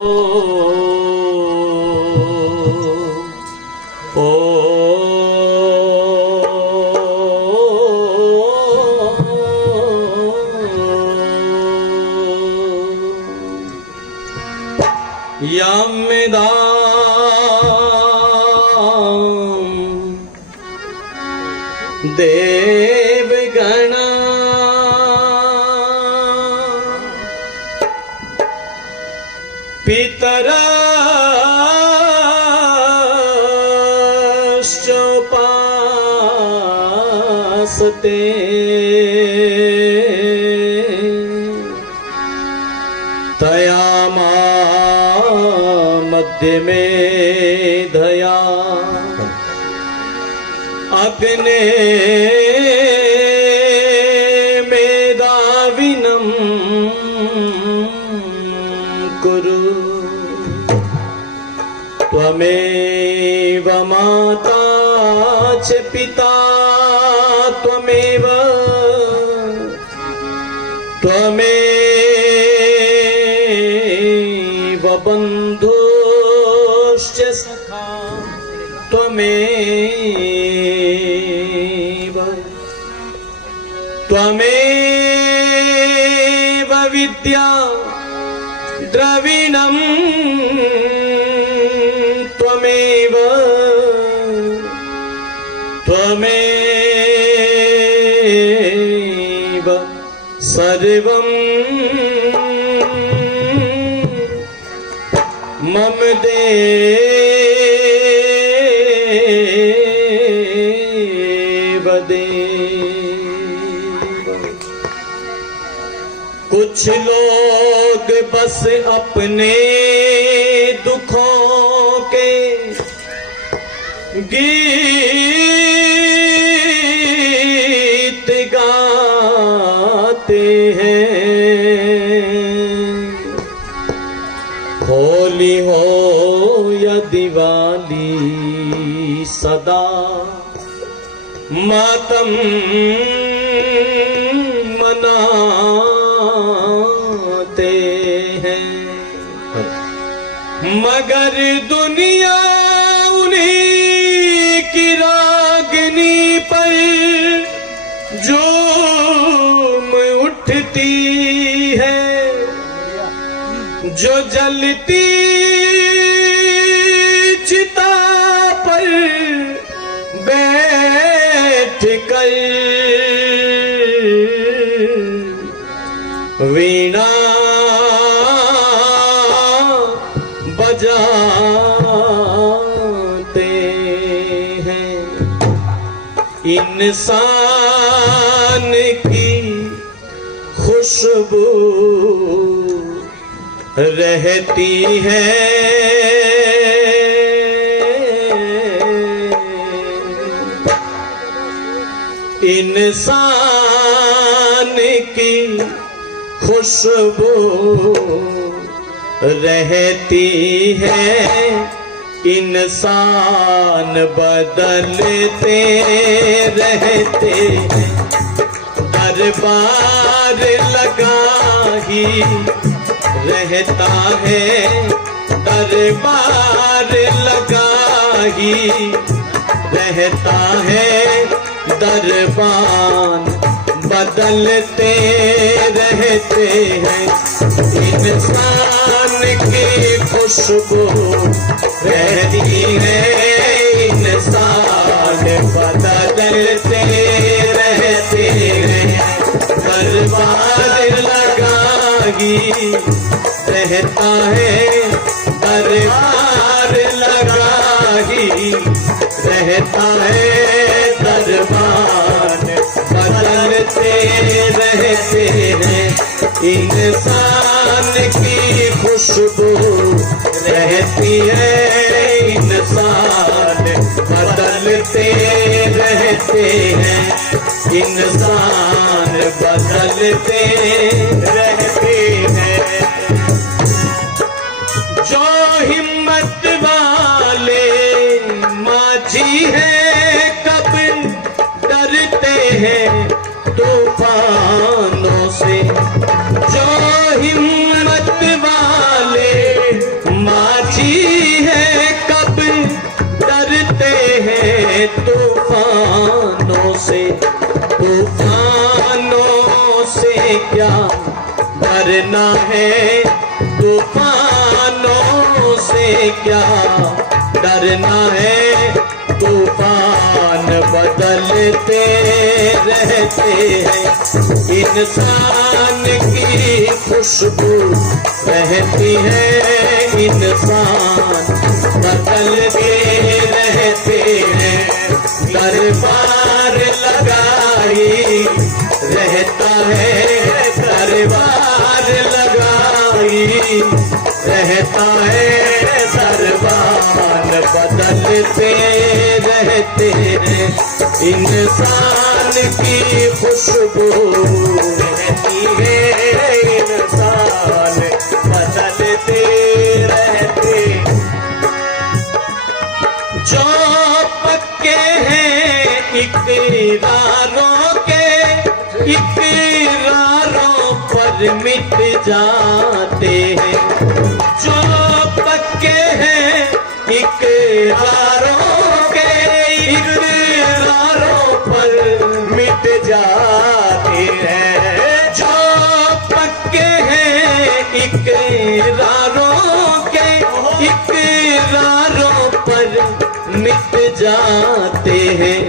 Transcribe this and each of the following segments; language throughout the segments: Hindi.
ओ ओ यमदां देवगणा पितरश्चोपासते तया मध्य में धया अग्ने मेधाविनं कुरु त्वमेव माता च पिता त्वमेव बन्धुश्च सखा त्वमेव विद्या द्रविणं त्वमेव सर्वं मम देव देव। कुछ लोग बस अपने दुखों के गीत गाते हैं। होली हो या दिवाली सदा मातम मनाते हैं, मगर दुनिया उन्हीं की रागनी पर झूम उठती है, जो जलती चिता पर बैठ कर वीणा बजाते हैं। इंसान की खुशबू रहती है, इंसान की खुशबू रहती है। इंसान बदलते रहते हैं, दरबार लगा ही रहता है, दरबार लगा ही रहता है। दरबार बदलते रहते हैं, इंसान की खुशबू रहती है। इंसान बदलते रहते हैं, दरबार लगा ही रहता है, दरबार लगा ही रहता है। दरबार बदलते रहते हैं, इंसान की खुशबू रहती है। इंसान बदलते रहते हैं, इंसान बदलते रहते हैं। जो हिम्मत वाले माझी हैं कब डरते हैं तूफानों से, जो हिम्मत वाले क्या डरना है, तूफानों से क्या डरना है। तूफान बदलते रहते हैं, इंसान की खुशबू रहती है। इंसान बदलते रहते हैं, दरबार लगाई रहता है। दरबार लगाई रहता है, दरबार बदलते रहते हैं। इंसान की खुशबू रहती है, इंसान बदलते रहते। जो पक्के हैं इकरारों के, इकरारों पर मिट जाते हैं। जो पक्के हैं इकरारों के, इकरारों पर मिट जाते हैं। जो पक्के हैं इकरारों के, इकरारों पर मिट जाते हैं।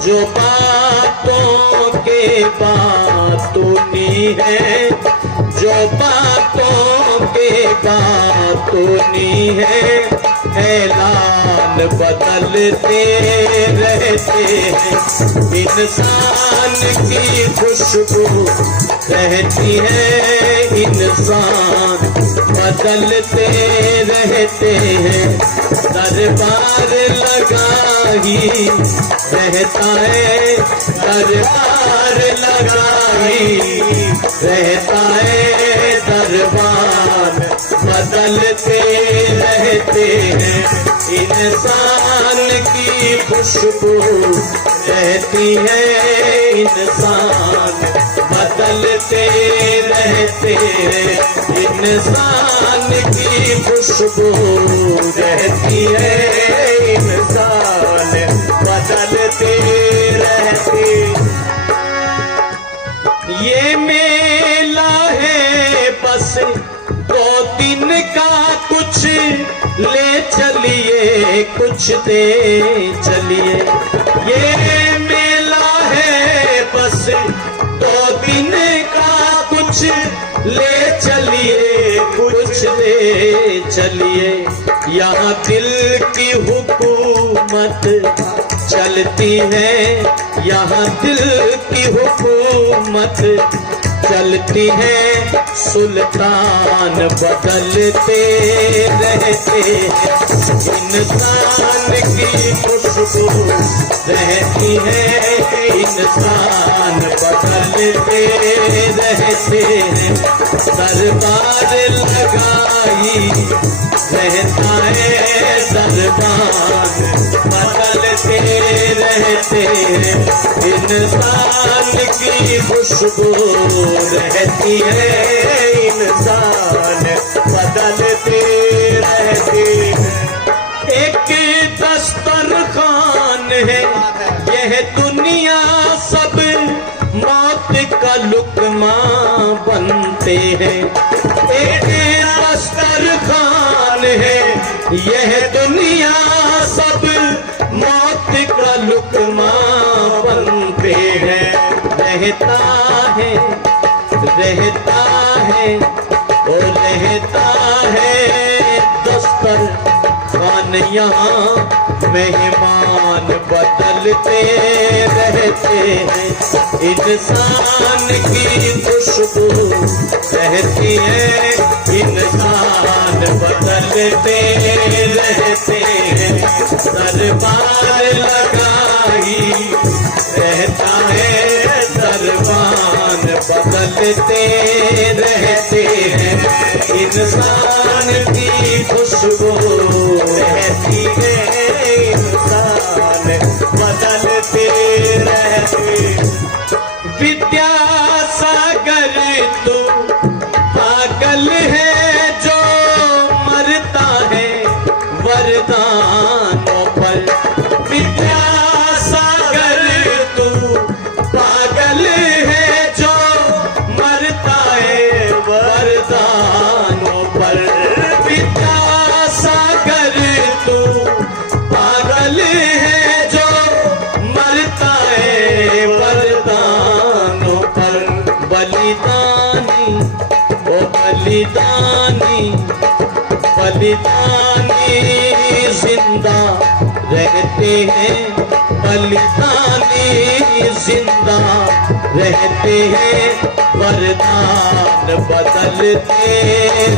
जो बातों के बातों की है, जो बातों के बातों की है। ऐलान बदलते रहते हैं, इंसान की खुशबू रहती है। इंसान बदलते रहते हैं, दरबार लगाई रहता है। दरबार लगाई रहता है, दरबार बदलते रहते हैं। इंसान की खुशबू रहती है, इंसान बदलते रहते हैं। इंसान की खुशबू रहती है, इंसान बदलते रहते। ये मेला है बस 2 दिन का, कुछ ले चलिए कुछ दे चलिए। ये मेला है बस 2 दिन का, कुछ ले चलिए कुछ दे चलिए। यहाँ दिल की हुकूमत चलती है, यहाँ दिल की हुकूमत चलती है। सुल्तान बदलते रहते हैं, इंसान की खुशबू रहती है। इंसान बदलते रहते हैं, दरबार लगाई रहता है। दरबार बदलते रहते हैं, इंसान की खुशबू रहती है। इंसान बदलते रहते हैं। एक दस्तरखान है यह दुनिया, सब मौत का लुकमा बनते हैं। एक दस्तरखान है यह दुनिया, सब मौत का लुकमा बनते हैं। रहता है और रहता है दस्तरखान यहाँ, मेहमान बदलते रहते हैं। इंसान की खुशबू रहती है, इंसान बदलते रहते हैं। दरबार लगाई रहता है, दरबार बदलते रहते हैं। इंसान की खुशबू रहती है, इंसान बदलते रहते। विद्यासागर तू पागल है जो मरता है वरदानों पर। विद्यासागर तू पागल है जो मरता बलिदानी जिंदा रहते हैं, बलिदानी जिंदा रहते हैं, वरदान बदलते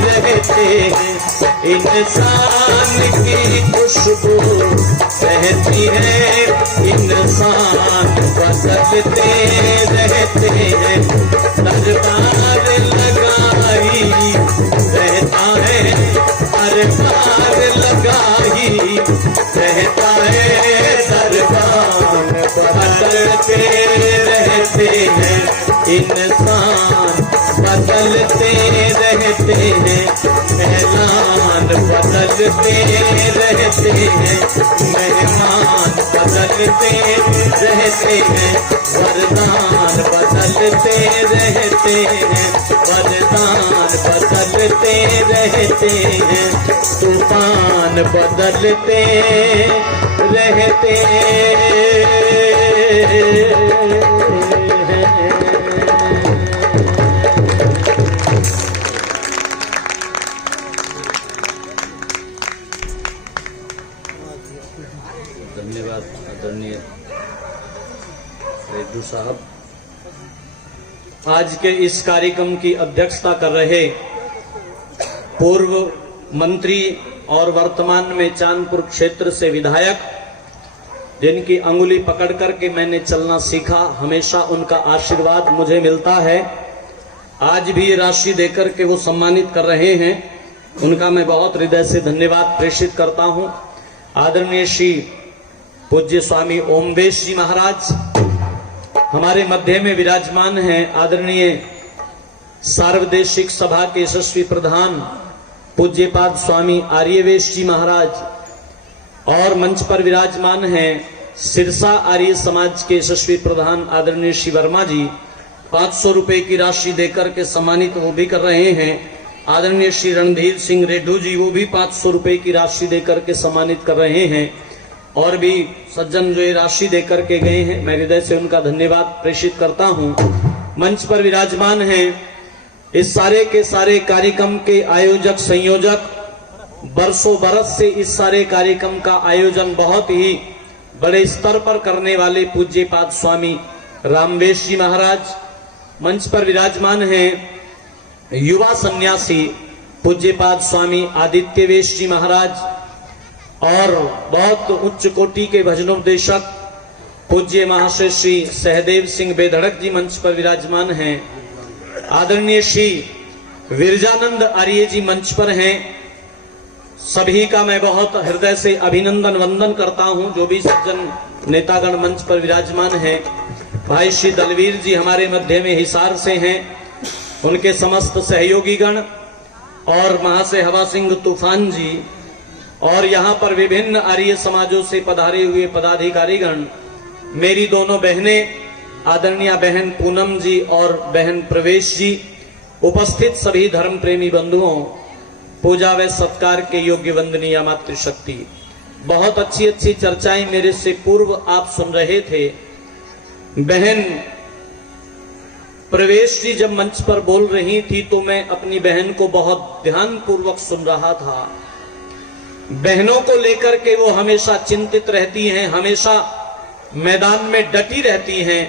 रहते हैं। इंसान की खुशबू रहती है, इंसान बदलते रहते हैं। दरबार लगाई रहता है, दरबार लगाई रहता है, दरबार बदलते रहते हैं। इंसान बदलते रहते हैं, मेहमान बदलते रहते हैं, मेहमान बदलते रहते हैं, वरदान बदलते रहते हैं, वरदान बदलते रहते हैं, तूफान बदलते रहते धन्यवाद आदरणीय रेड्डू साहब। आज के इस कार्यक्रम की अध्यक्षता कर रहे पूर्व मंत्री और वर्तमान में चांदपुर क्षेत्र से विधायक, जिनकी अंगुली पकड़ करके मैंने चलना सीखा, हमेशा उनका आशीर्वाद मुझे मिलता है। आज भी ये राशि देकर के वो सम्मानित कर रहे हैं, उनका मैं बहुत हृदय से धन्यवाद प्रेषित करता हूं। आदरणीय श्री पूज्य स्वामी ओमवेश जी महाराज हमारे मध्य में विराजमान हैं। आदरणीय सार्वदेशिक सभा के यशस्वी प्रधान पूज्यपाद स्वामी आर्यवेश जी महाराज, और मंच पर विराजमान हैं सिरसा आर्य समाज के यशस्वी प्रधान आदरणीय श्री वर्मा जी। 500 रुपए की राशि देकर के सम्मानित वो भी कर रहे हैं। आदरणीय श्री रणधीर सिंह रेड्डू जी, वो भी 500 रुपए की राशि देकर के सम्मानित कर रहे हैं। और भी सज्जन जो ये राशि देकर के गए हैं, मैं हृदय से उनका धन्यवाद प्रेषित करता हूं। मंच पर विराजमान हैं इस सारे के सारे कार्यक्रम के आयोजक संयोजक, बरसों बरस से इस सारे कार्यक्रम का आयोजन बहुत ही बड़े स्तर पर करने वाले पूज्यपाद स्वामी रामवेश जी महाराज। मंच पर विराजमान हैं युवा सन्यासी पूज्यपाद स्वामी आदित्यवेश जी महाराज, और बहुत उच्च कोटि के भजनोपदेशक पूज्य महाशय श्री सहदेव सिंह बेधड़क जी मंच पर विराजमान हैं। आदरणीय श्री विरजानंद आर्य जी मंच पर हैं। सभी का मैं बहुत हृदय से अभिनंदन वंदन करता हूं। जो भी सज्जन नेतागण मंच पर विराजमान हैं, भाई श्री दलवीर जी हमारे मध्य में हिसार से हैं, उनके समस्त सहयोगी गण, और महाशय हवा सिंह तूफान जी, और यहाँ पर विभिन्न आर्य समाजों से पधारे हुए पदाधिकारीगण, मेरी दोनों बहनें आदरणीय बहन पूनम जी और बहन प्रवेश जी, उपस्थित सभी धर्म प्रेमी बंधुओं, पूजा व सत्कार के योग्य वंदनीय मातृशक्ति। बहुत अच्छी अच्छी चर्चाएं मेरे से पूर्व आप सुन रहे थे। बहन प्रवेश जी जब मंच पर बोल रही थी तो मैं अपनी बहन को बहुत ध्यान पूर्वक सुन रहा था। बहनों को लेकर के वो हमेशा चिंतित रहती हैं, हमेशा मैदान में डटी रहती हैं।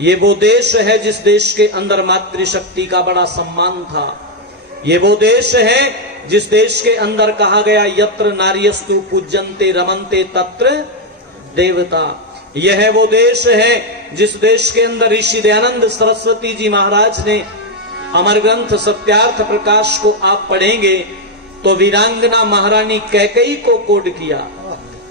ये वो देश है जिस देश के अंदर मातृशक्ति का बड़ा सम्मान था। ये वो देश है जिस देश के अंदर कहा गया यत्र नार्यस्तु पूज्यन्ते रमन्ते तत्र देवता। यह वो देश है जिस देश के अंदर ऋषि दयानंद सरस्वती जी महाराज ने अमर ग्रंथ सत्यार्थ प्रकाश को आप पढ़ेंगे तो वीरांगना महारानी कैकेयी को कोड किया,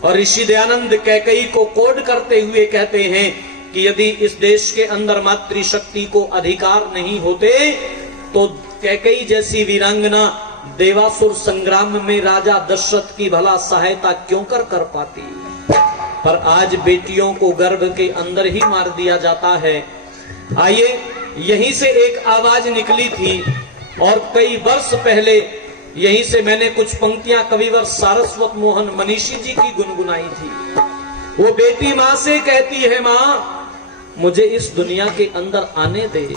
और ऋषि दयानंद कैकेयी को कोड करते हुए कहते हैं कि यदि इस देश के अंदर मातृशक्ति को अधिकार नहीं होते तो कैकेयी जैसी वीरांगना देवासुर संग्राम में राजा दशरथ की भला सहायता क्यों कर पाती। पर आज बेटियों को गर्भ के अंदर ही मार दिया जाता है। आइए, यहीं से एक आवाज निकली थी, और कई वर्ष पहले यहीं से मैंने कुछ पंक्तियां कविवर सारस्वत मोहन मनीषी जी की गुनगुनाई थी। वो बेटी माँ से कहती है, माँ मुझे इस दुनिया के अंदर आने दे,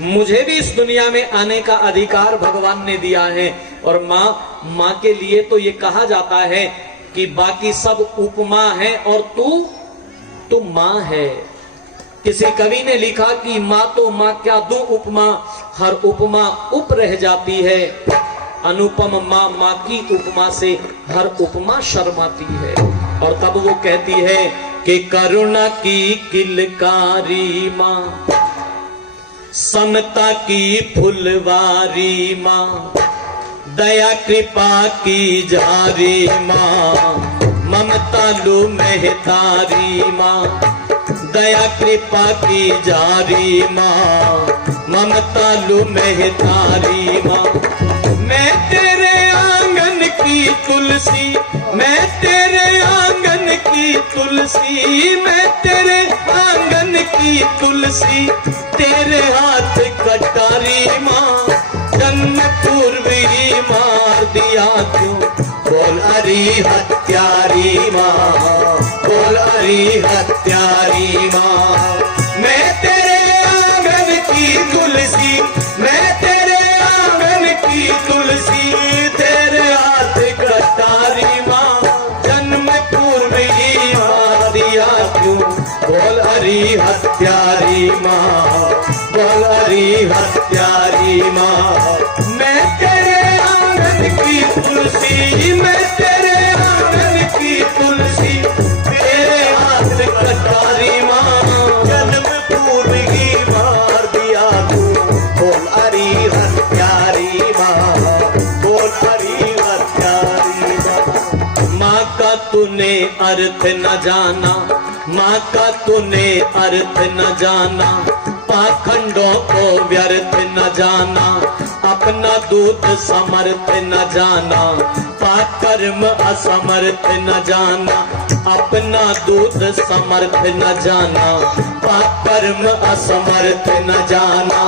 मुझे भी इस दुनिया में आने का अधिकार भगवान ने दिया है। और माँ माँ के लिए तो ये कहा जाता है कि बाकी सब उपमा है और तू माँ है। किसी कवि ने लिखा कि माँ तो माँ क्या दूं उपमा, हर उपमा उप रह जाती है। अनुपम माँ, माँ की उपमा से हर उपमा शर्माती है। और तब वो कहती है कि करुणा की किलकारी माँ, समता की फुलवारी माँ, दया कृपा की जारी माँ, ममता लो महतारी माँ, दया कृपा की जारी माँ, ममता लो महतारी माँ। मैं तेरे आंगन की तुलसी, मैं तेरे आंगन की तुलसी, मैं तेरे आंगन की तुलसी, तेरे हाथ कटारी माँ, जन्म पूर्व ही मार दिया क्यों, बोल अरी हत्यारी माँ, बोल अरी हत्यारी माँ। मैं तेरे आंगन की तुलसी, मैं तेरे आंगन की तुलसी, तेरे हाथ कटारी माँ, जन्म पूर्व ही मार दिया क्यों, बोल अरी हत्यारी माँ, बोल अरी हत्यारी माँ। मैं तेरे आंगन की तुलसी, मैं तेरे आंगन की तुलसी, तेरे हाथ कटारी माँ, जन्म पूर्व ही मार दिया तू, बोल अरी हत्यारी माँ, बोल अरी हत्यारी माँ। माँ का तूने अर्थ न जाना, माँ का तूने अर्थ न जाना, पाखंडों को व्यर्थ न जाना, अपना दूत समर्थ न जाना, पाकर्म असमर्थ न जाना, अपना दूत समर्थ न जाना, पाकर्म असमर्थ न जाना।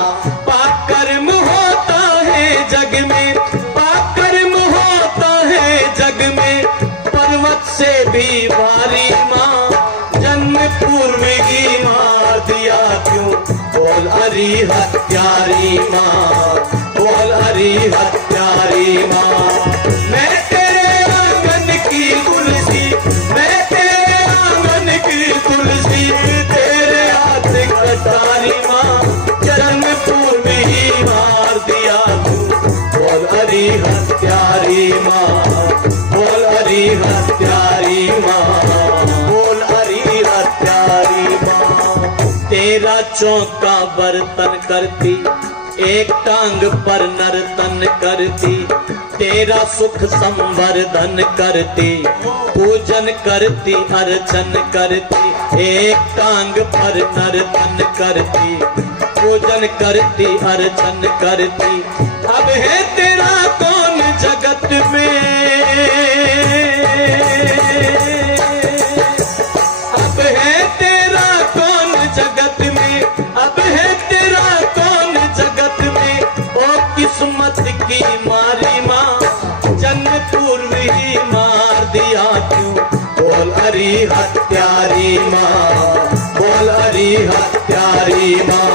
पाकर्म होता है जग में, पाकर्म होता है जग में, पर्वत से भी भारी माँ, जन्म पूर्व ही मार दिया क्यों, बोल अरी हत्यारी माँ, बोल अरी हत्यारी माँ। मैं तेरे आंगन की तुलसी, मैं तेरे आंगन की तुलसी, तेरे हाथ कटारी माँ, जन्म पूर्व ही मार दिया तू, बोल अरी हत्यारी माँ, बोल अरी हत्यारी माँ, बोल अरी हत्यारी माँ। तेरा चौका बर्तन करती, एक टांग पर नर्तन करती, तेरा सुख संवर्धन करती, पूजन करती अर्चन करती, एक टांग पर नर्तन करती, पूजन करती अर्चन करती। अब है तेरा कौन जगत में, अब है तेरा कौन जगत में, अब है तेरा कौन जगत में, ओ किस्मत की मारी माँ, जन्म पूर्व ही मार दिया क्यों, बोल अरी हत्यारी माँ, बोल अरी हत्यारी माँ।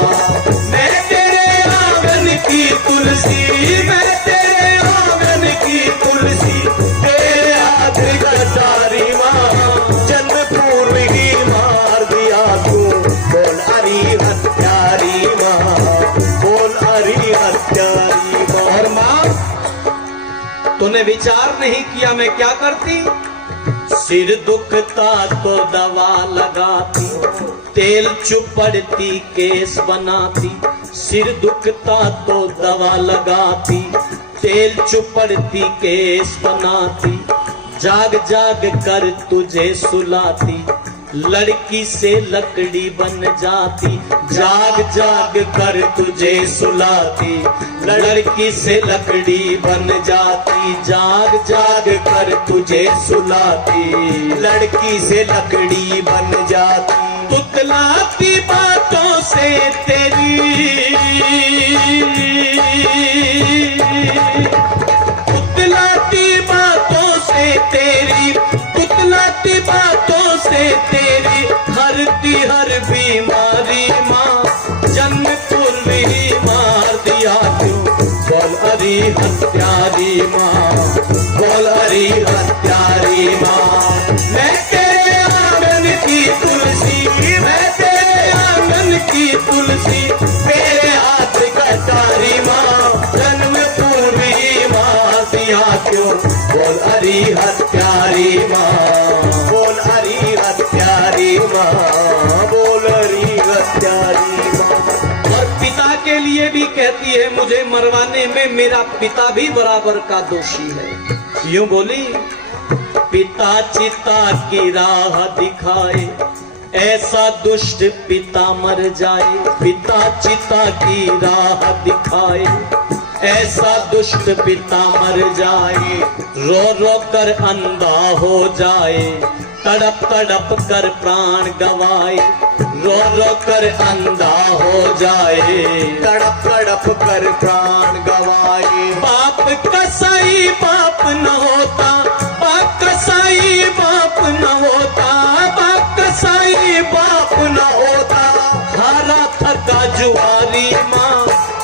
मैं तेरे आंगन की तुलसी, मैं तेरे आंगन की तुलसी, तेरे हाथ कटारी माँ, जन्म पूर्व ही मार दिया तू, बोल अरी हत्यारी माँ, बोल अरी हत्यारी माँ। और माँ तूने विचार नहीं किया मैं क्या करती, सिर दुखता तो दवा लगाती, तेल चुपड़ती केस बनाती, सिर दुखता तो दवा लगाती, तेल चुपड़ती केस बनाती, जाग जाग कर तुझे सुलाती, लड़की से लकड़ी बन जाती, जाग जाग कर तुझे सुलाती, लड़की से लकड़ी बन जाती, जाग जाग कर तुझे सुलाती, लड़की से लकड़ी बन जाती। तुतलाती बातों से तेरी, तुतलाती बातों से तेरी, तुतलाती बातों से तेरी, हरती हर बीमारी माँ, जन्म पूर्व ही मार दिया क्यों, बोल अरी हत्यारी माँ, बोल हरी हत्यारी माँ। मैं तेरे आंगन की तुलसी, मैं तेरे आंगन की तुलसी, तेरे हाथ कटारी माँ, जन्म पूर्व ही माँ दिया क्यों, बोल हरी हत्यारी माँ, बोल हरी हत्यारी माँ, बोल हरी हत्यारी माँ। और पिता के लिए भी कहती है, मुझे मरवाने में मेरा पिता भी बराबर का दोषी है। यूं बोली, पिता चिता की राह दिखाए, ऐसा दुष्ट पिता मर जाए। पिता चिता की राह दिखाए, ऐसा दुष्ट पिता मर जाए। रो रो कर अंधा हो जाए, तड़प तड़प कर प्राण गवाए। रो रो कर अंधा हो जाए, तड़प तड़प कर प्राण गवाए। बाप कसाई बाप न होता, बाप कसाई बाप न होता, बाप कसाई बाप न होता। हारा थका जुआरी माँ,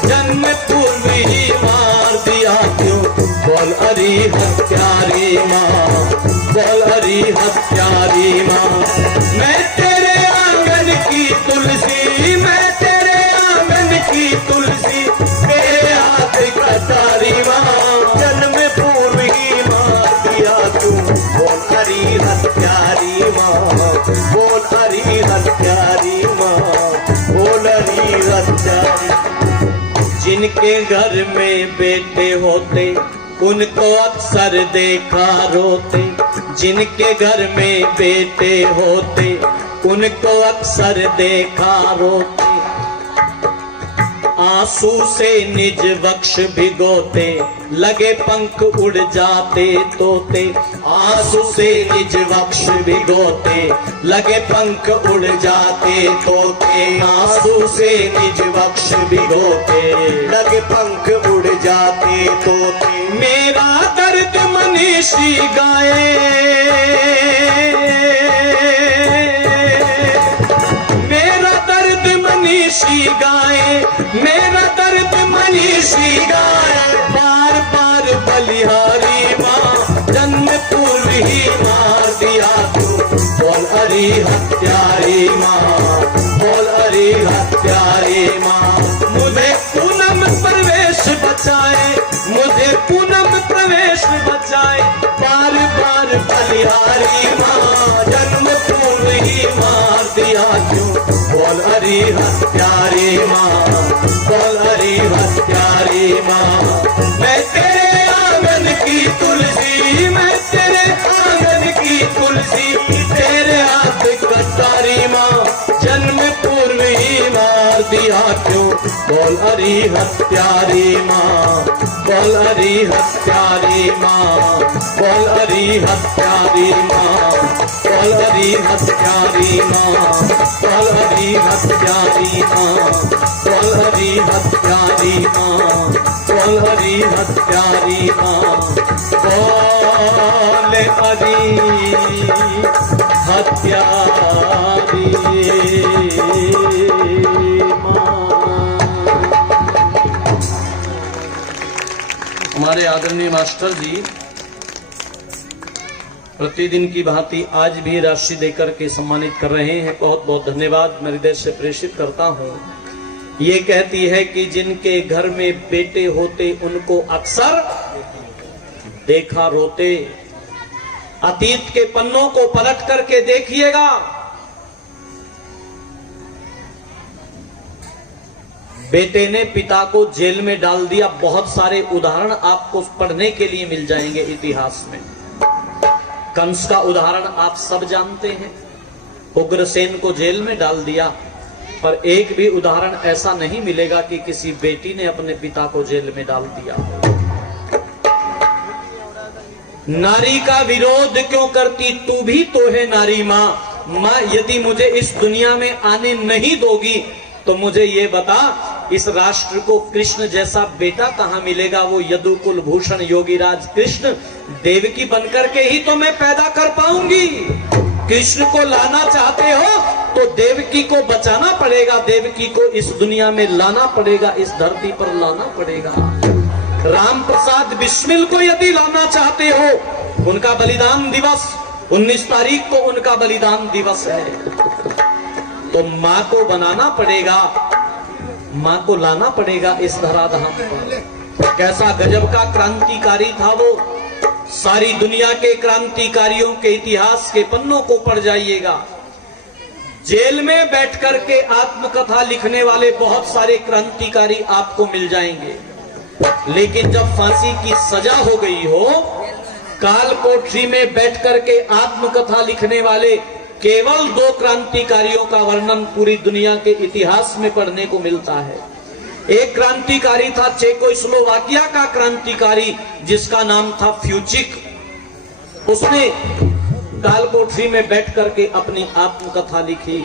जन्म पूर्व ही मार दिया क्यों, बोल हरी हत्यारी माँ, बोल हरी हत्यारी माँ। मैं तेरे आंगन की तुलसी, मैं तेरे आंगन की तुलसी, तेरे हाथ कटारी माँ, जन्म पूर्व ही मार दिया क्यों, बोल हरी हत्यारी माँ, बोल हरी हत्यारी माँ, बोल हरी हत्यारी। जिनके घर में बेटे होते, उनको अक्सर देखा रोते। जिनके घर में बेटे होते, उनको अक्सर देखा रोते। आंसू से निज वक्ष भिगोते, लगे पंख उड़ जाते तोते। आंसू से निज वक्ष भिगोते, लगे पंख उड़ जाते तोते। आंसू से निज वक्ष भिगोते, लगे पंख उड़ जाते तोते। मेरा दर्द मनीषी गाए, मेरा दर्द मनीषी गाए, मेरा दर्द मनीषी गाए। बार बार बलिहारी माँ, जन्म पूर्व ही मार दिया तू, बोल हरी हत्यारी माँ, बोल हरी हत्यारी माँ। मुझे पूनम प्रवेश बचाए, मुझे पूनम प्रवेश बचाए। बार बार बलिहारी माँ, जन्म पूर्व ही मार दिया क्यों, बोल हरी हत्यारी माँ, बोल हरी हत्यारी माँ। मैं तेरे आंगन की तुलसी, मैं तेरे आंगन की तुलसी, तेरे हाथ कटारी माँ, जन्म पूर्व ही मार दिया क्यों, बोल हरी हत्यारी माँ, बोल हरी हत्यारी माँ, बोल हरी हत्यारी माँ, बोल हरी हत्यारी माँ, बोल हरी हत्यारी माँ, बोल हरी हत्यारी माँ, बोल हरी हत्यारी माँ, बोल हरी हत्यारी माँ। हमारे आदरणीय मास्टर जी प्रतिदिन की भांति आज भी राशि देकर के सम्मानित कर रहे हैं। बहुत बहुत धन्यवाद मैं हृदय से प्रेषित करता हूँ। ये कहती है कि जिनके घर में बेटे होते, उनको अक्सर देखा रोते। अतीत के पन्नों को पलट करके देखिएगा, बेटे ने पिता को जेल में डाल दिया। बहुत सारे उदाहरण आपको पढ़ने के लिए मिल जाएंगे इतिहास में। कंस का उदाहरण आप सब जानते हैं, उग्रसेन को जेल में डाल दिया। पर एक भी उदाहरण ऐसा नहीं मिलेगा कि किसी बेटी ने अपने पिता को जेल में डाल दिया। नारी का विरोध क्यों करती, तू भी तो है नारी माँ। माँ यदि मुझे इस दुनिया में आने नहीं दोगी तो मुझे ये बता, इस राष्ट्र को कृष्ण जैसा बेटा कहां मिलेगा। वो यदुकुल भूषण योगीराज कृष्ण देवकी बनकर के ही तो मैं पैदा कर पाऊंगी। कृष्ण को लाना चाहते हो तो देवकी को बचाना पड़ेगा, देवकी को इस दुनिया में लाना पड़ेगा, इस धरती पर लाना पड़ेगा। राम प्रसाद बिस्मिल को यदि लाना चाहते हो, उनका बलिदान दिवस 19 तारीख को उनका बलिदान दिवस है, तो मां को बनाना पड़ेगा, मां को लाना पड़ेगा इस धराधाम पर। कैसा गजब का क्रांतिकारी था वो। सारी दुनिया के क्रांतिकारियों के इतिहास के पन्नों को पढ़ जाइएगा। जेल में बैठ करके आत्मकथा लिखने वाले बहुत सारे क्रांतिकारी आपको मिल जाएंगे, लेकिन जब फांसी की सजा हो गई हो, काल कोठरी में बैठ करके आत्मकथा लिखने वाले केवल 2 क्रांतिकारियों का वर्णन पूरी दुनिया के इतिहास में पढ़ने को मिलता है। एक क्रांतिकारी था चेकोस्लोवाकिया का क्रांतिकारी, जिसका नाम था फ्यूचिक। उसने काल कोठरी में बैठ करके अपनी आत्मकथा लिखी।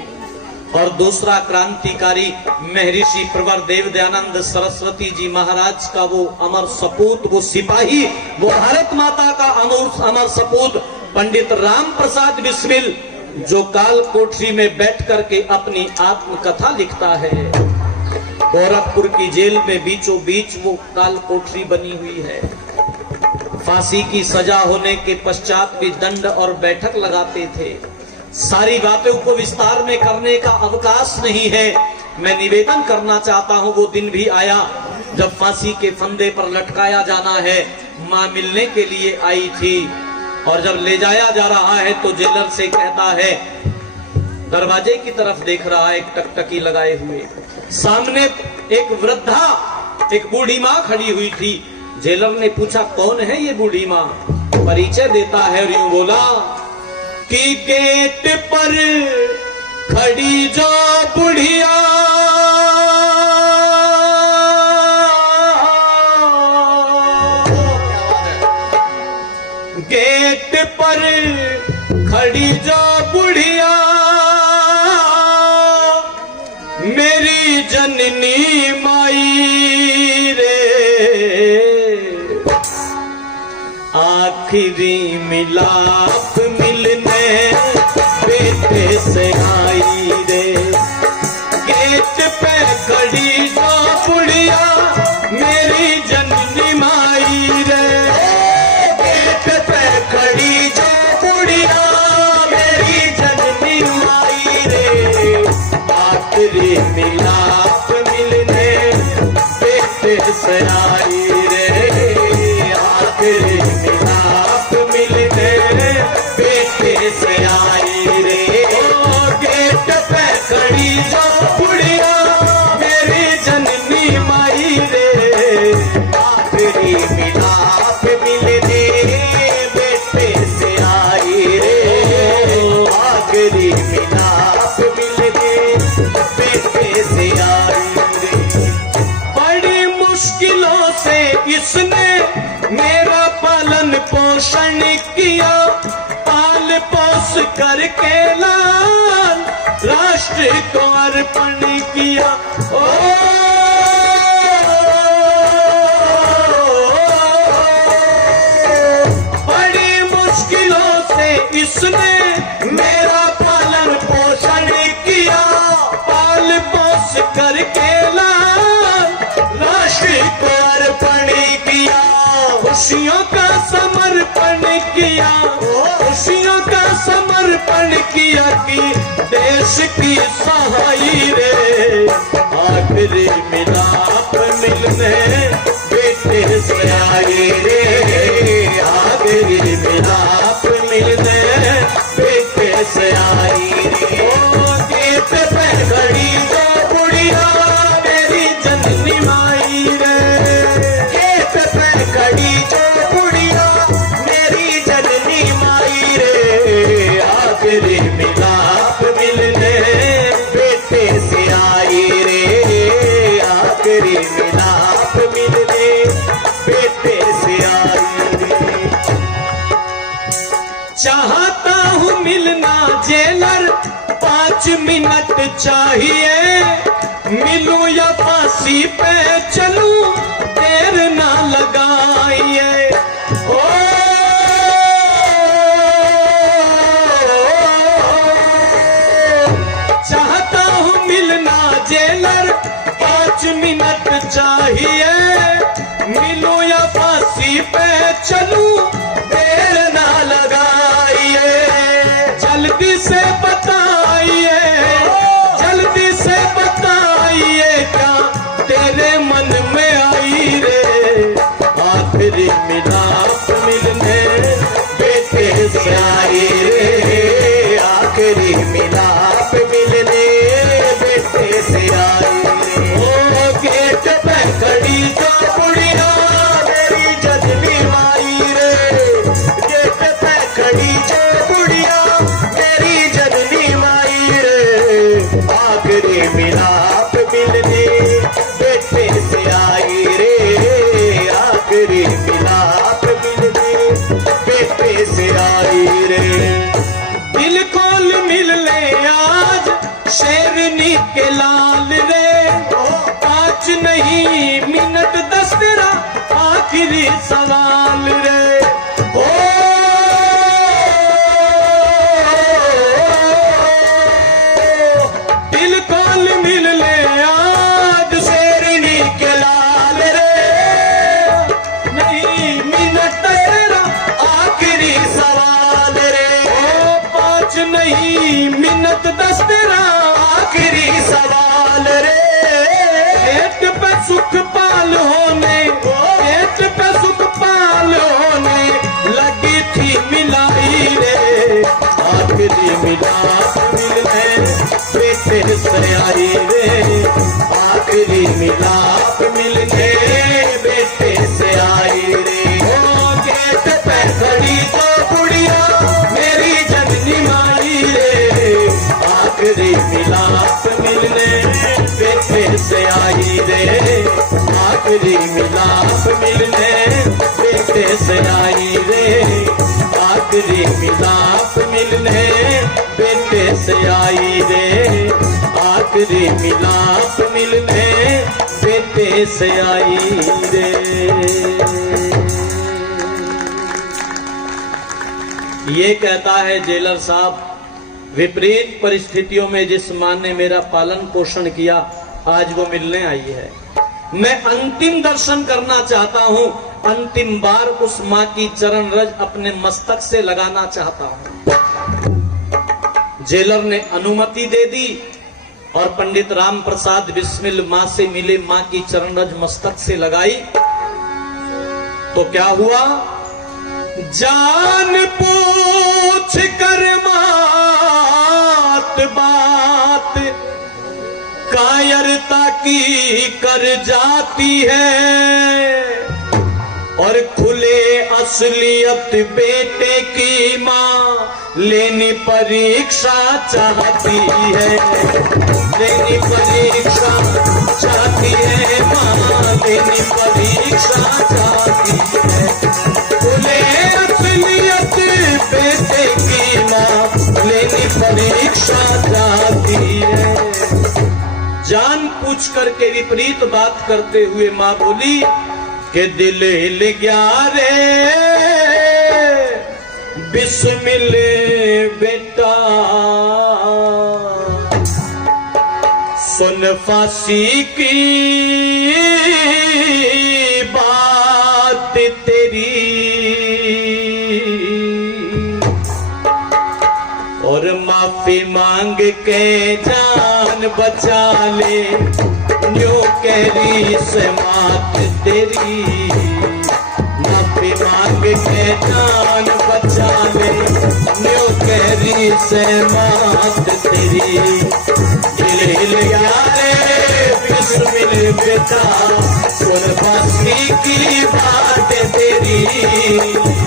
और दूसरा क्रांतिकारी महर्षि प्रवर देव दयानंद सरस्वती जी महाराज का वो अमर सपूत, वो सिपाही, वो भारत माता का अमर सपूत पंडित राम प्रसाद बिस्मिल, जो काल कोठरी में बैठ करके अपनी आत्मकथा लिखता है। गोरखपुर की जेल में बीचों बीच वो काल कोठरी बनी हुई है। फांसी की सजा होने के पश्चात भी दंड और बैठक लगाते थे। सारी बातों को विस्तार में करने का अवकाश नहीं है। मैं निवेदन करना चाहता हूं, वो दिन भी आया जब फांसी के फंदे पर लटकाया जाना है। मां मिलने के लिए आई थी, और जब ले जाया जा रहा है तो जेलर से कहता है, दरवाजे की तरफ देख रहा है, एक टकटकी लगाए हुए। सामने एक वृद्धा, एक बूढ़ी माँ खड़ी हुई थी। जेलर ने पूछा, कौन है ये बूढ़ी माँ? परिचय देता है और यूं बोला कि गेट पर खड़ी जो बुढ़िया, गेट पर खड़ी जो बुढ़िया, मेरी जननी माई रे, आखिरी मिलाप मिलने बेटे से आई रे। गेट पे खड़ी जो बुढ़िया, मेरी जननी माई रे, गेट पे खड़ी जो बुढ़िया, मेरी जननी माई रे, आखिरी मिलाप मिलने बेटे से आई रे, आखिरी मिलाप मिलने बेटे से आई रे। गेट पे खड़ी जो बुढ़िया, मेरी जननी माई रे, आखिरी मिलाप मिलने बेटे से आई रे, आखिरी मिलाप मिलने बेटे से आई रे। बड़ी मुश्किलों से इसने मेरा पालन पोषण किया, पाल पोस करके लाल राष्ट्र को अर्पण किया। ओ बड़ी मुश्किलों से इसने मेरा पालन पोषण किया, पाल पोस करके लाल राष्ट्र को अर्पण किया। खुशियों का समर्पण किया, खुशियों का समर्पण किया कि देश की सहाई रे, आखिरी मिलाप मिलने बेटे से आई रे, आखिरी मिलाप मिलने बेटे से आई रे। गेट पे खड़ी जो बुढ़िया, मेरी जननी माई रे, गेट पे खड़ी जो बुढ़िया, मेरी जननी माई रे, आखिरी मिलाप मिलने बेटे से आई रे, आखिरी मिलाप मिलने बेटे से आई रे। चाहता हूँ मिलना जेलर, 5 मिनट चाहिए, मिलूं या फांसी पे चलूं, देर ना लगाइए। ओ चाहता हूँ मिलना जेलर, 5 मिनट चाहिए, मिलूं चलूं देर ना लगाइए, जल्दी से बताइए, जल्दी से बताइए क्या तेरे मन में आई रे, आखिरी मिलाप मिलने बेटे से आई रे, आखिरी मिलाप मिलने बेटे से आई रे। ओ गेट पे खड़ी जो बुढ़िया मेरी जजनी माई रे, गेट पे खड़ी जो बुढ़िया मेरी जजनी माई रे, आखिरी मिलाप मिलने बेटे से आई रे, आखिरी मिलाप मिलने बेटे से आई रे। दिल खोल मिल ले आज शेरनी के लाल रे, 5 नहीं मिनट 10 तेरा आखिरी सवाल रे। ओ दिल खोल मिल ले आज शेरनी के लाल रे, नहीं मिनट 10 तेरा आखिरी सवाल रे। ओ 5 नहीं मिनट 10 तेरा आखिरी सवाल रे। पेट पे सुख पाल होने, पेट पे सुख पाल होने लगी थी मिलाई रे, आखिरी मिलाप मिलने बेटे से आई रे, आखिरी मिलाप मिलने बेटे से आई रे। ओ गेट पे खड़ी तो बुढ़िया मेरी जननी माई रे, आखिरी मिलाप मिलने बेटे से आई रे, आखिरी मिलाप मिलने बेटे से आई रे, आखिरी मिलाप मिलने बेटे से आई रे, आखिरी मिलाप मिलने बेटे से आई रे। ये कहता है जेलर साहब, विपरीत परिस्थितियों में जिस मां ने मेरा पालन पोषण किया आज वो मिलने आई है। मैं अंतिम दर्शन करना चाहता हूं, अंतिम बार उस मां की चरण रज अपने मस्तक से लगाना चाहता हूं। जेलर ने अनुमति दे दी और पंडित राम प्रसाद बिस्मिल मां से मिले, मां की चरण रज मस्तक से लगाई तो क्या हुआ, जान पूछ कर मात बात कायरता की कर जाती है, और खुले असलियत बेटे की मां लेनी परीक्षा चाहती है, लेनी परीक्षा चाहती है मां, लेनी परीक्षा चाहती है, खुले असलियत बेटे की मां लेनी परीक्षा चाहती है। जान पूछ करके विपरीत बात करते हुए मां बोली कि दिल हिल गया रे बिस्मिल बेटा, सुन फांसी की बात तेरी, और माफी मांग के जान बचा ले, न्यू कहरी से मात तेरी, माफी मांग के जान बचा ले, न्यू कहरी से मात तेरी, दिल हिल गया रे बिस्मिल बेटा, सुन फांसी की बात तेरी,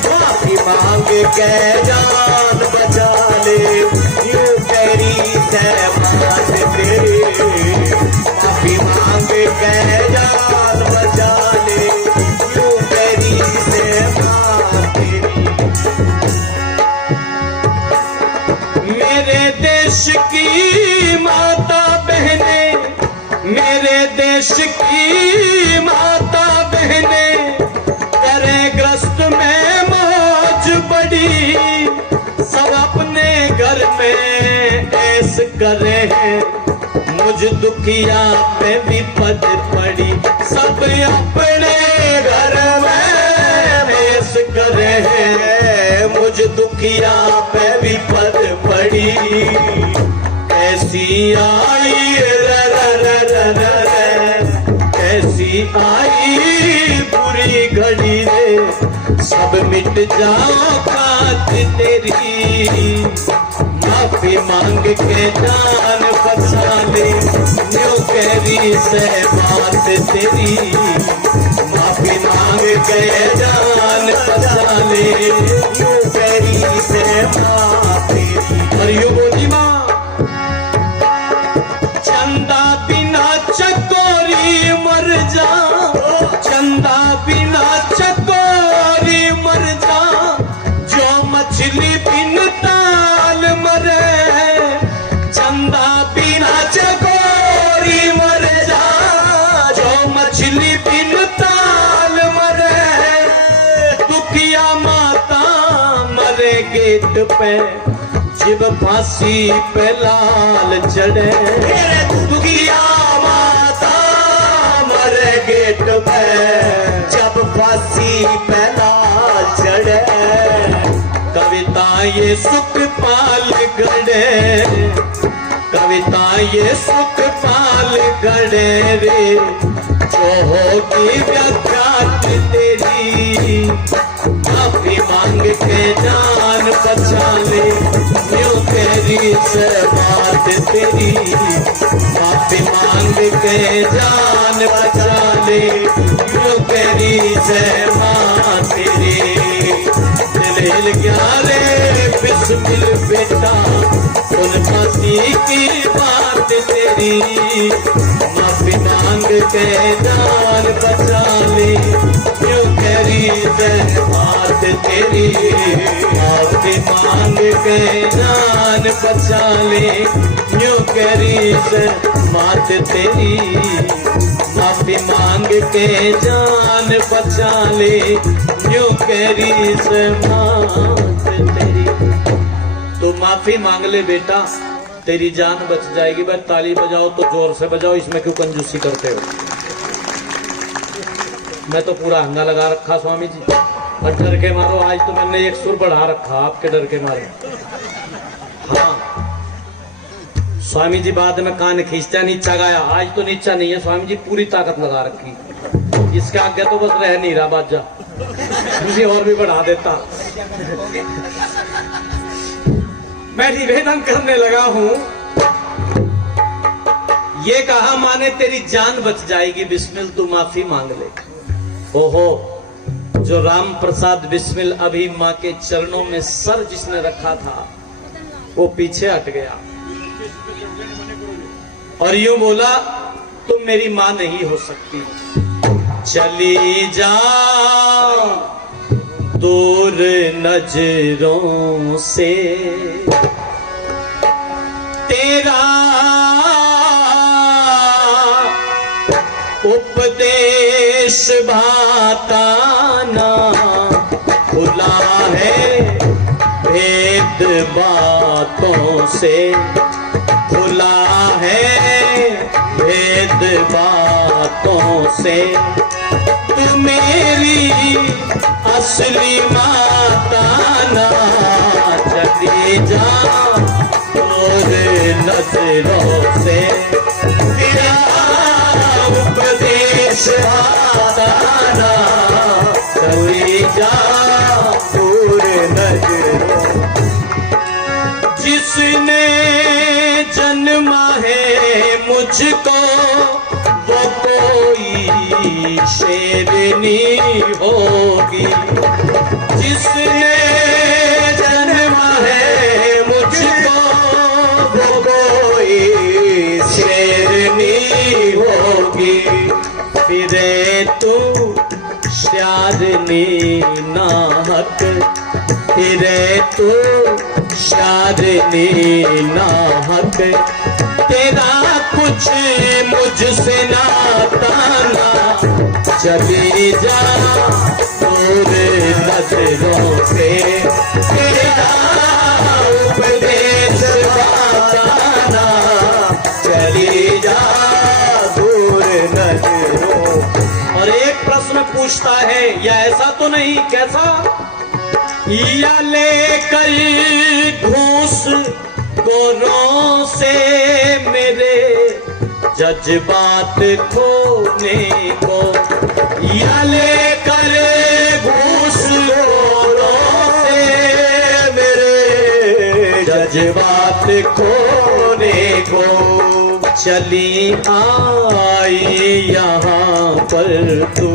माफी मांग के जान बचा ले, न्यू कहरी से मात तेरी, माफी मांग के जान बचा ले, न्यू कहरी से मात तेरी। मेरे देश की माता बहने, मेरे देश की माता बहने करे ग्रस्त में मौज बड़ी, सब अपने घर में ऐस करे हैं, मुझ दुखिया पे विपद पड़ी, सब अपने घर में ऐस मुझ दुखिया पे विपद पड़ी, कैसी आई कैसी आई बुरी घड़ी रे, सब मिट जाओ बात तेरी, माफी मांग के जान बचा ले, न्यू कैरी से बात तेरी, माफी मांग के जान बचा ले, न्यू कैरी से बात तेरी। हरियो बोली माँ, चंदा बिना चकोरी मर जा, चंदा बिना चकोरी मर जा, जो मछली बिन ताल मरे, चंदा बिना चकोरी मर जा, जो मछली बिन ताल मरे, दुखिया माता मरे गेट पे, जब फांसी पे लाल चढ़े, दुखिया माता मरे गेट पे, जब फांसी पे लाल चढ़े, कविता ये सुख पाल गढ़े, कविता ये सुख पाल गढ़े रे, जो होगी व्याख्यात तेरी, माफी मांग के जान बचा ले, न्यू तेरी से बात तेरी, माफी मांग के जान बचा ले, न्यू तेरी से बात तेरी। दिल क्या रे बिस्मिल बेटा, उन फांसी की बात तेरी, माफी मांग के जान बचा ले, न्यू तेरी से बात तेरी, माफी मांग के जान बचा ले, न्यू तेरी से बात तेरी, माफी मांग के जान बचा ले, न्यू तेरी से बात तेरी। तो माफी मांग ले बेटा, तेरी जान बच जाएगी। भाई ताली बजाओ तो जोर से बजाओ, इसमें क्यों कंजूसी करते हो? मैं तो पूरा हंगा लगा रखा स्वामी जी, और डर के मारो आज तो मैंने एक सुर बढ़ा रखा आपके डर के मारे। हाँ स्वामी जी बाद में कान खींचता नीचा गाया, आज तो नीचा नहीं है स्वामी जी, पूरी ताकत लगा रखी, इसके आगे तो बस रह नहीं रहा बाजा, मुझे और भी बढ़ा देता। मैं निवेदन करने लगा हूं, ये कहा माने तेरी जान बच जाएगी, बिस्मिल तू माफी मांग ले। ओहो, जो राम प्रसाद बिस्मिल अभी मां के चरणों में सर जिसने रखा था वो पीछे हट गया और यूं बोला तुम मेरी मां नहीं हो सकती, चली जा दूर नजरों से, तेरा उपदेश भाता ना, खुला है भेद बातों से, खुला है भेद बातों से, तू मेरी असली माता ना, चली जा और नजरों से, तेरा उपदेश आता ना, चली जा दूर नजरों। जिसने जन्मा है मुझको वो कोई शेरनी होगी, जिसने जन्मा है मुझको वो कोई शेरनी होगी, फिरे तू शारनी नाहक, फिरे तू शारनी नाहक, तेरा कुछ मुझसे नाता ना, चली जा दूर नजरों से, तेरा उपदेश बताना, चली जा दूर नजरों। और एक प्रश्न पूछता है, या ऐसा तो नहीं, कैसा? या लेकर घूस गोरों से मेरे जज्बात खोने को, या लेकर घूस गोरों से मेरे जज्बात खोने को, चली आई यहाँ पर तू,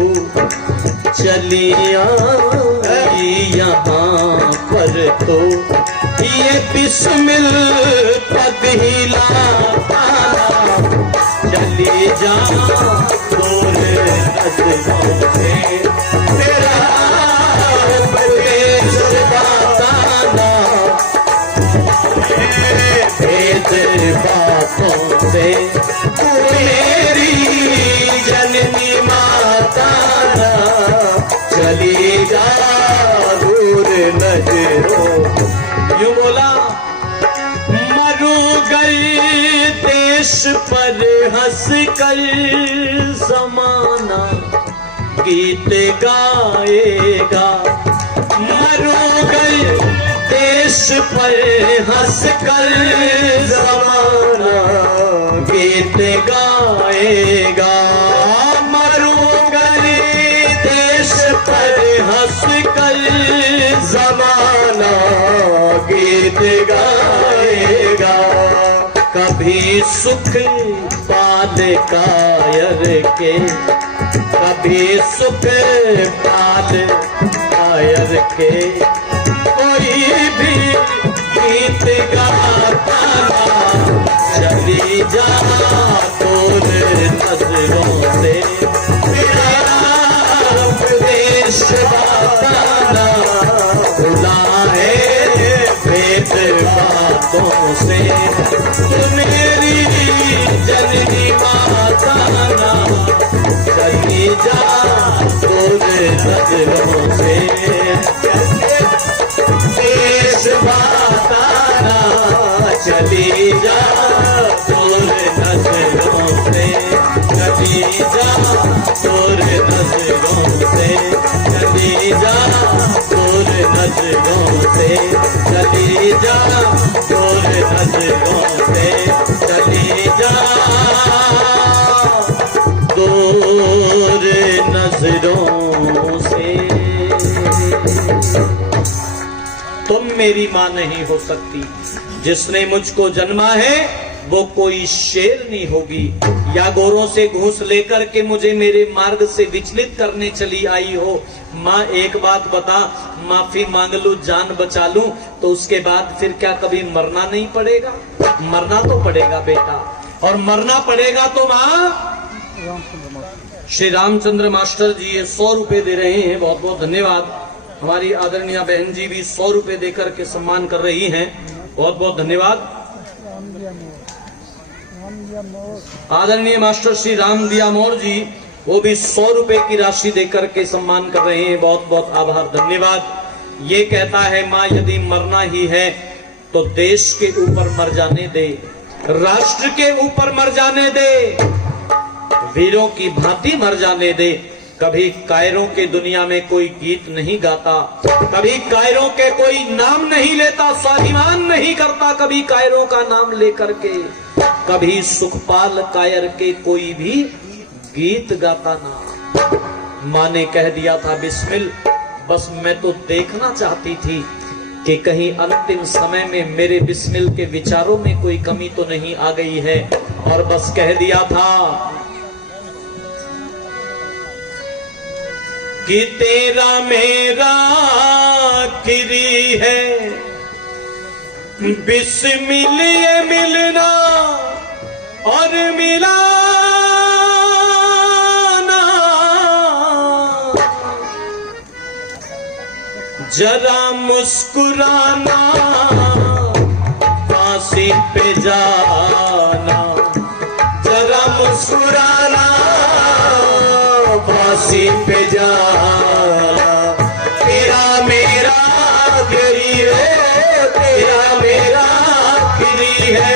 चली आई यहाँ पर तो, ये बिस्मिल पद हिलाता, चली जा दूर नजरों से, मेरा उपदेश बताना, भेद बातों से, तू मेरी जननी माता ना, चली जा दूर नजरों। यूं बोला, मरू गई देश पर हंस कर जमाना गीत गाएगा, मरू गई देश पर हंस कर जमाना गीत गाएगा, मरू गई देश पर हंस कर जमाना गीत गाएगा, कभी सुख पाल कायर के, कभी सुख पाल कायर के, कोई भी गीत गाता ना, चली जा दूर नजरों से, मेरा उपदेश बताना, भुला है भेद बातों से, तू मेरी जननी माता ना, चली जा दूर नजरों से, देश बताना, चली जा दूर नजरों से, चली जा दूर नजरों से, चली जा दूर नजरों से, चली जा दूर नजरों से, चली जा दूर नजरों से। तुम मेरी मां नहीं हो सकती, जिसने मुझको जन्मा है वो कोई शेरनी होगी, या गोरों से घूस लेकर के मुझे मेरे मार्ग से विचलित करने चली आई हो। माँ एक बात बता, माफी मांग लूं, जान बचा लूं, तो उसके बाद फिर क्या कभी मरना नहीं पड़ेगा? मरना तो पड़ेगा बेटा, और मरना पड़ेगा तो माँ। श्री रामचंद्र मास्टर जी ये 100 रुपए दे रहे हैं, बहुत बहुत धन्यवाद। हमारी आदरणीय बहन जी भी 100 रुपए देकर के सम्मान कर रही हैं, बहुत बहुत धन्यवाद। आदरणीय मास्टर श्री राम दिया मोर जी वो भी 100 रुपए की राशि देकर के सम्मान कर रहे हैं, बहुत बहुत आभार धन्यवाद। ये कहता है माँ यदि मरना ही है तो देश के ऊपर मर जाने दे, राष्ट्र के ऊपर मर जाने दे, वीरों की भांति मर जाने दे। कभी कायरों के दुनिया में कोई गीत नहीं गाता, कभी कायरों के कोई नाम नहीं लेता, स्वाभिमान नहीं करता कभी कायरों का नाम लेकर के, कभी सुखपाल कायर के कोई भी गीत गाता ना। माँ ने कह दिया था बिस्मिल, बस मैं तो देखना चाहती थी कि कहीं अंतिम समय में मेरे बिस्मिल के विचारों में कोई कमी तो नहीं आ गई है, और बस कह दिया था कि तेरा मेरा किरी है बिस्मिल ये मिलना और मिलाना, जरा मुस्कुराना फांसी पे जाना, जरा मुस्कुराना फांसी पे जाना। तेरा मेरा आखिरी है, तेरा मेरा आखिरी है,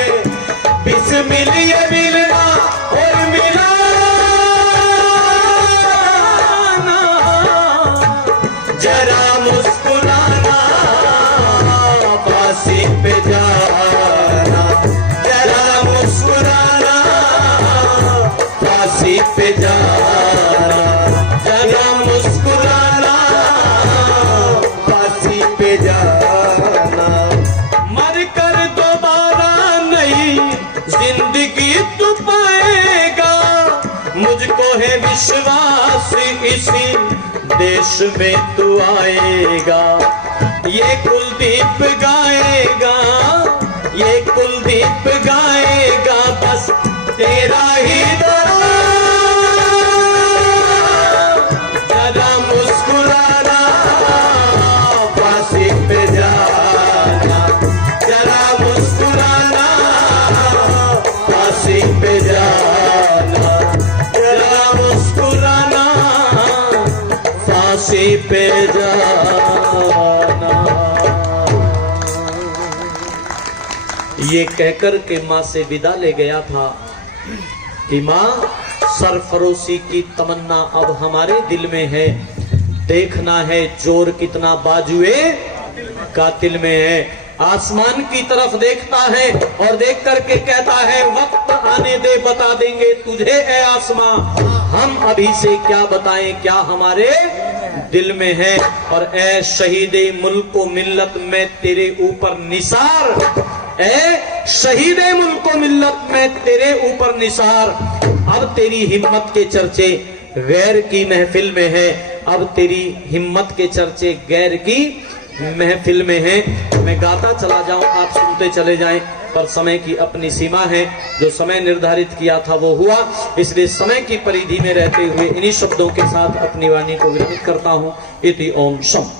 बिस्मिल ये मिलना और मिलाना, जरा मुस्कुराना किसी देश में तू आएगा, ये कुलदीप गाएगा, ये कुलदीप गाएगा, बस तेरा ही दरा, जरा मुस्कुराना, फांसी पे जाना, जरा मुस्कुराना, फांसी पे जाना, जरा मुस्कुराना, फांसी पे जाना। ये कहकर के माँ से विदा ले गया था कि माँ, सरफरोशी की तमन्ना अब हमारे दिल में है, देखना है जोर कितना बाजुए कातिल में है। आसमान की तरफ देखता है और देख करके कहता है, वक्त आने दे बता देंगे तुझे है आसमां, हम अभी से क्या बताएं क्या हमारे दिल में है। और ऐ शहीदे मुल्क व मिल्लत में तेरे ऊपर निसार, ऐ शहीदे मुल्क व मिल्लत में तेरे ऊपर निसार, अब तेरी हिम्मत के चर्चे गैर की महफिल में है, अब तेरी हिम्मत के चर्चे गैर की महफिल में है। मैं गाता चला जाऊं, आप सुनते चले जाएं, पर समय की अपनी सीमा है, जो समय निर्धारित किया था वो हुआ, इसलिए समय की परिधि में रहते हुए इन्हीं शब्दों के साथ अपनी वाणी को विरमित करता हूं। इति ओम शम।